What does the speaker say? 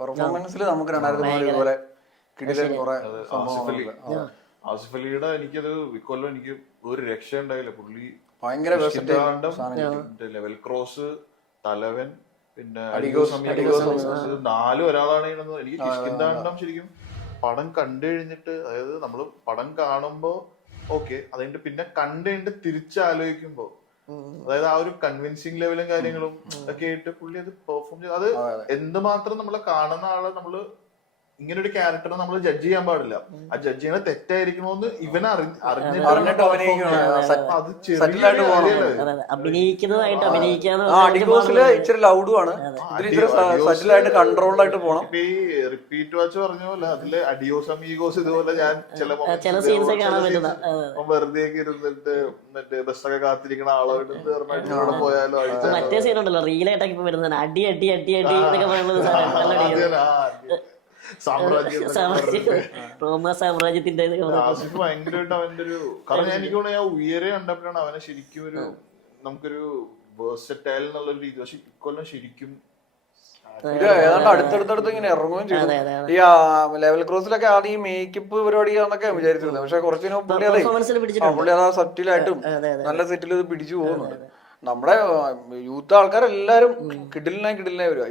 പെർഫോമൻസിൽ നമുക്ക് 2004 ഇതുപോലെ കിടിലൻ കുറെ ആസിഫ് അലിയുടെ എനിക്കത് ഇക്കൊല്ലം എനിക്ക് ഒരു രക്ഷ ഉണ്ടായില്ല. പുള്ളി ഭയങ്കര ലെവൽ ക്രോസ്, തലവൻ, പിന്നെ നാലും ഒരാളാണ് എനിക്ക് കിഷ്കിന്താണ്ടം ശരിക്കും പടം കണ്ടു കഴിഞ്ഞിട്ട്, അതായത് നമ്മള് പടം കാണുമ്പോ ഓക്കെ, അതുകൊണ്ട് പിന്നെ കണ്ടു കഴിഞ്ഞിട്ട് തിരിച്ചാലോചിക്കുമ്പോ, അതായത് ആ ഒരു കൺവിൻസിങ് ലെവലും കാര്യങ്ങളും ഒക്കെ ആയിട്ട് പുള്ളി അത് പെർഫോം ചെയ്ത്, അത് എന്തുമാത്രം നമ്മളെ കാണുന്ന ആളെ നമ്മള് ഇങ്ങനെ ഒരു ക്യാരക്ടറെ നമ്മൾ ജഡ്ജ് ചെയ്യാൻ പാടില്ല. ആ ജഡ്ജ് ചെയ്യണ തെറ്റായിരിക്കണോന്ന് ഇവനെ അഭിനയിക്കുന്നതായിട്ട് ഇച്ചിരി ലൗഡുമാണ്, സെറ്റിലായിട്ട് കൺട്രോൾഡ് ആയിട്ട് പോകണം. ഈ റിപ്പീറ്റ് വാച്ച് പറഞ്ഞ പോലെ അതില് അഡിയോസ് അമീഗോസ് ഇതുപോലെ ഞാൻ ചില വെറുതെ ഇരുന്നിട്ട് മറ്റേ ബസ്സൊക്കെ കാത്തിരിക്കണ ആളോട് പോയാലോ മറ്റേ സീനുണ്ടല്ലോ റീലായിട്ടൊക്കെ വരുന്നത് അടി അടി അടി അടി എന്നൊക്കെ പറയുന്നത് സാമ്രാജ്യത്തിന്റെ ആസിഫ് ഭയങ്കരമായിട്ട് അവന്റെ ഒരു, കാരണം എനിക്ക് തോന്നുന്നു ഞാൻ ഉയരെ കണ്ടപ്പോഴാണ് അവനെ ശരിക്കും ഒരു നമുക്കൊരു വേഴ്സറ്റൈൽ എന്നുള്ളൊരു രീതി. പക്ഷെ ഇക്കൊല്ലം ശരിക്കും ഇത് ഏതാണ്ട് അടുത്തടുത്തടുത്ത് ഇങ്ങനെ ഇറങ്ങുകയും ചെയ്തു. ഈ ലെവൽ ക്രോസിലൊക്കെ ആദ്യം ഈ മേക്കപ്പ് പരിപാടിയാന്നൊക്കെ വിചാരിച്ചിരുന്നത്. പക്ഷെ കുറച്ചിനും പുള്ളി അതാ സെറ്റിലായിട്ടും നല്ല സെറ്റിൽ ഇത് പിടിച്ചു പോകുന്നുണ്ട്. നമ്മുടെ യൂത്ത് ആൾക്കാരെല്ലാരും കിടിലിനായി വരും.